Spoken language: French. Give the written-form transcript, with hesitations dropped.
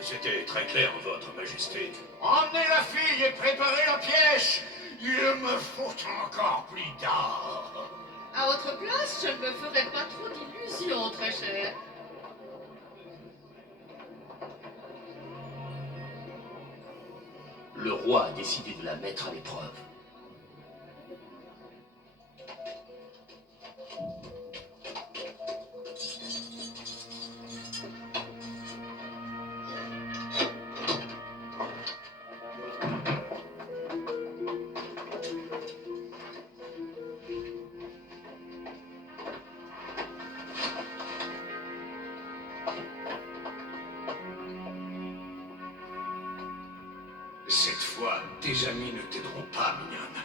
C'était très clair, votre majesté. Emmenez la fille et préparez la pièce. Il me faut encore plus d'or. À votre place, je ne me ferais pas trop d'illusions, très cher. Le roi a décidé de la mettre à l'épreuve. Cette fois, tes amis ne t'aideront pas, mignonne.